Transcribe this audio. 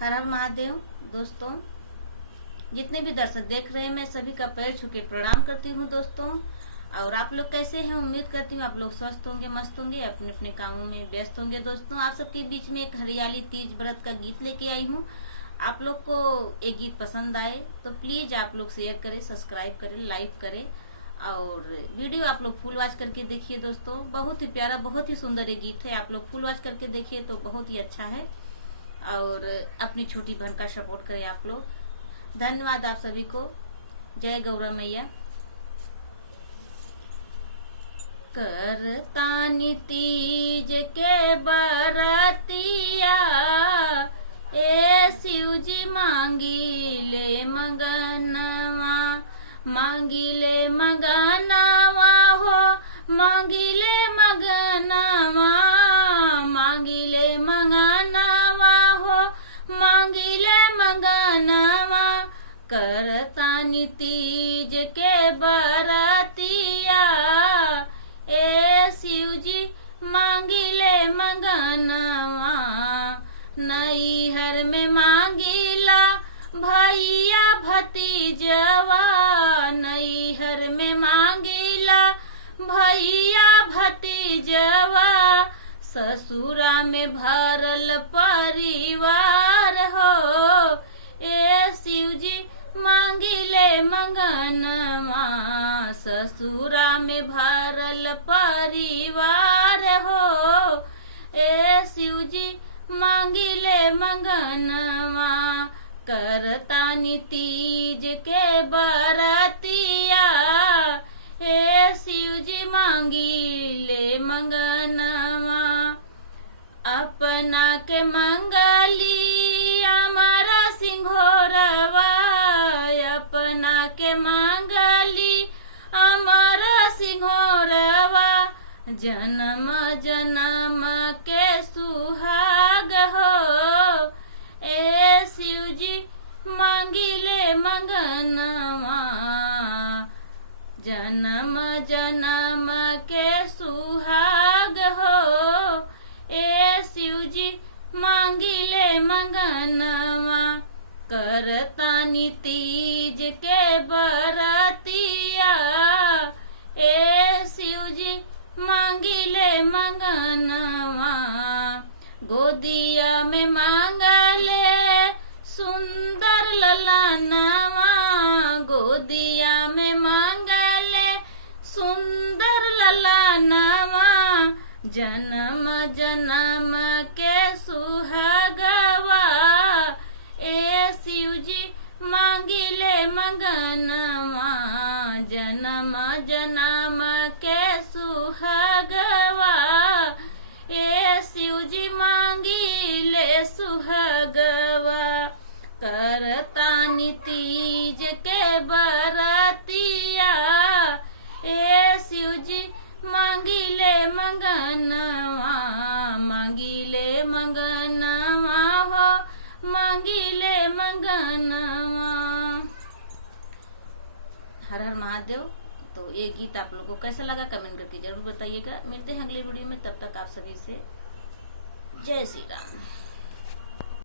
हर हर महादेव। दोस्तों, जितने भी दर्शक देख रहे हैं, मैं सभी का पैर छू के प्रणाम करती हूँ दोस्तों। और आप लोग कैसे हैं? उम्मीद करती हूँ आप लोग स्वस्थ होंगे, मस्त होंगे, अपने अपने कामों में व्यस्त होंगे। दोस्तों, आप सबके बीच में एक हरियाली तीज व्रत का गीत लेके आई हूँ। आप लोग को ये गीत पसंद आए तो प्लीज आप लोग शेयर करें, सब्सक्राइब करें, लाइक करें और वीडियो आप लोग फुल वॉच करके देखिए। दोस्तों, बहुत ही प्यारा, बहुत ही सुंदर ये गीत है। आप लोग फुल वॉच करके देखिए तो बहुत ही अच्छा है। और अपनी छोटी बहन का सपोर्ट करें आप लोग। धन्यवाद आप सभी को। जय गौरा मैया। करतानी तीज के बरतिया, ए शिव जी मांगी ले मगनवा, मांगी ले मगनवा हो, मांगी ले मगनवा, मांगी ले मगनवा हो, मांगी ले मगनवा। करतानी तीज के बरतिया, ए शिव जी मांगी ले मगनवा। नैहर में मांगीला भैया भतीजवा, नैहर में मांगीला भैया भतीजवा। ससुरा में भरल परिवार हो, ए शिव जी मांगी ले मगनवा। ससुरा में भरल परिवार हो, ए शिव जी मांगी ले मगनवा। करतानी तीज के बरतिया, ए शिव जी मांगी ले मगनवा। अपना के मंगली हमारा सिंघोरवा, अपना के मंगली हमारा सिंघोरवा। जन्म जन्म के सुहाग हो, ए शिव जी मांगी ले मगनवा। जन्म जन्म के सुहाग हो, ए शिव जी मांगी ले मगनवा। करतानी तीज के बरतिया, ए शिव जी मांगी ले मगनवा। गोदिया में मांगले सुंदर ललनवा, गोदिया में मांगले सुंदर ललनवा। जन्म जन्म के सुहागवा, ए शिव जी मांगी ले मगनवा। जन्म जन्म के सुहागवा, ए शिव जी मांगी ले सुहागवा। करतानी तीज के बरतिया, ए शिव जी मांगी ले मगनवा, मांगी ले मगनवा हो, मांगी ले मगनवा। हर हर महादेव। तो ये गीत आप लोगों को कैसा लगा कमेंट करके जरूर बताइएगा। मिलते हैं अगले वीडियो में, तब तक आप सभी से जय श्री राम।